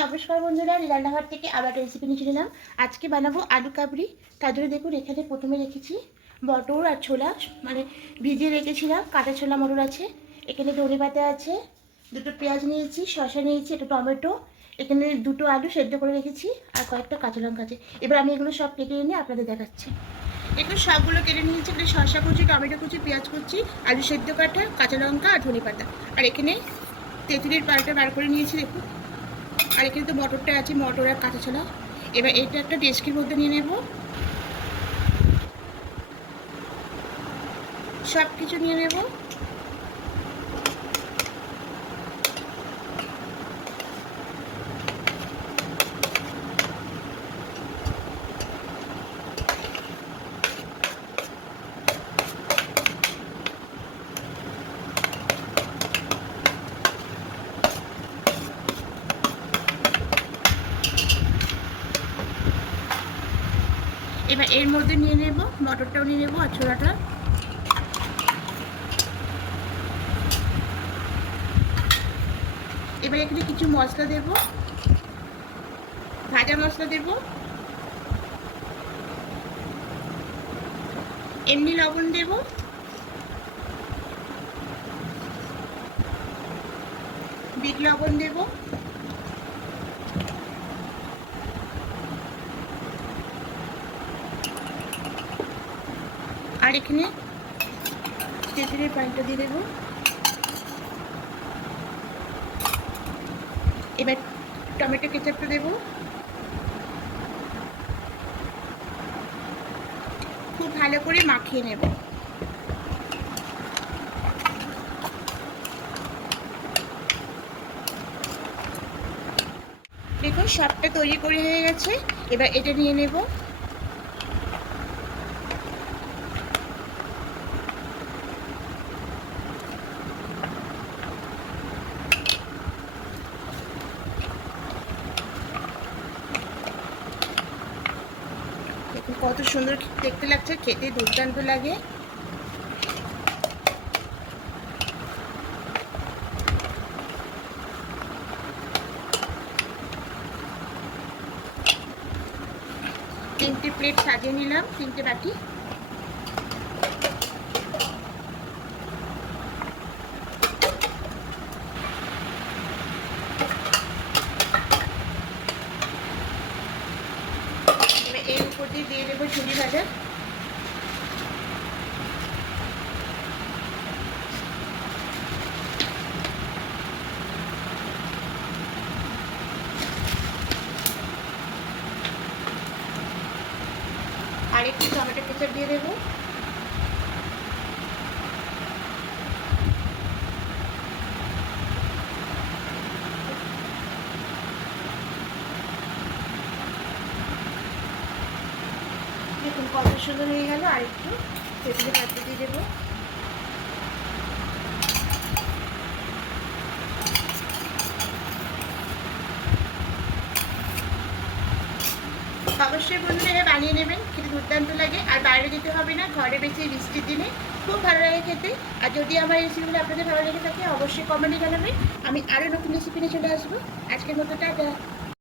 নমস্কার বন্ধুরা, রান্নাঘর থেকে আবার রেসিপি নিয়ে এলাম। আজকে বানাবো আলু কাবড়ি তার জন্য দেখুন, এখানে প্রথমে রেখেছি মটর আর ছোলা। মানে ভিজিয়ে রেখেছিলাম, কাঁচা ছোলা, মটর আছে। এখানে ধনে পাতা আছে, দুটো পেঁয়াজ নিয়েছি, শসা নিয়েছি, একটা টমেটো। এখানে দুটো আলু সেদ্ধ করে রেখেছি আর কয়েকটা কাঁচা লঙ্কা আছে। এবার আমি এগুলো সব কেটে এনে আপনাদের দেখাচ্ছি। এগুলো সবগুলো কেটে নিয়েছি, এখানে শসা কুচি, টমেটো কুচি, পেঁয়াজ কুচি, আলু সেদ্ধ কাঠা কাঁচা লঙ্কা আর ধনে পাতা। আর এখানে তেঁতুলের পালটা বার করে নিয়েছি, দেখুন। আর এখানে তো মটরটা আছে মটর আর কাঁচা ছোলা এবার এটা একটা ডেস্কের মধ্যে নিয়ে নেব। সব কিছু নিয়ে নেব। এবার এর মধ্যে নিয়ে নেব, মটরটাও নিয়ে নেব আর ছোলাটা। এবার এখানে কিছু মশলা দেব, ভাজা মশলা দেব। এমনি লবণ দেব। বিট লবণ দেবো। আর এখানে তেঁতুলের পানিটা দিয়ে দেবো। এবার টমেটো কেচাপটা দেবো। খুব ভালো করে মাখিয়ে নেব। দেখুন, সবটা তৈরি করে হয়ে গেছে। এবার এটা নিয়ে নেব দেখুন কত সুন্দর দেখতে লাগছে খেতে দুর্দান্ত লাগে। তিনটে প্লেট সাজিয়ে নিলাম তিনটে বাটি এবার এর উপর দিয়ে দেবো ঝুড়ি ভাজা। আর একটু টমেটো কেচাপ দিয়ে দেবো। দেখুন কত সুন্দর হয়ে গেল, আর একটু তেঁতুলে পাত্র দিয়ে দেবো। অবশ্যই বন্ধুরা এটা বানিয়ে নেবেন, খেতে দুর্দান্ত লাগে। আর বাইরে দিতে হবে না, ঘরে বেশি বৃষ্টির দিনে। খুব ভালো লাগে খেতে। আর যদি আমার রেসিপিগুলো আপনাদের ভালো লেগে থাকে, অবশ্যই কমেন্টে জানাবেন। আমি আরও নতুন রেসিপি নিয়ে চলে আসব। আজকের মতো টাটা।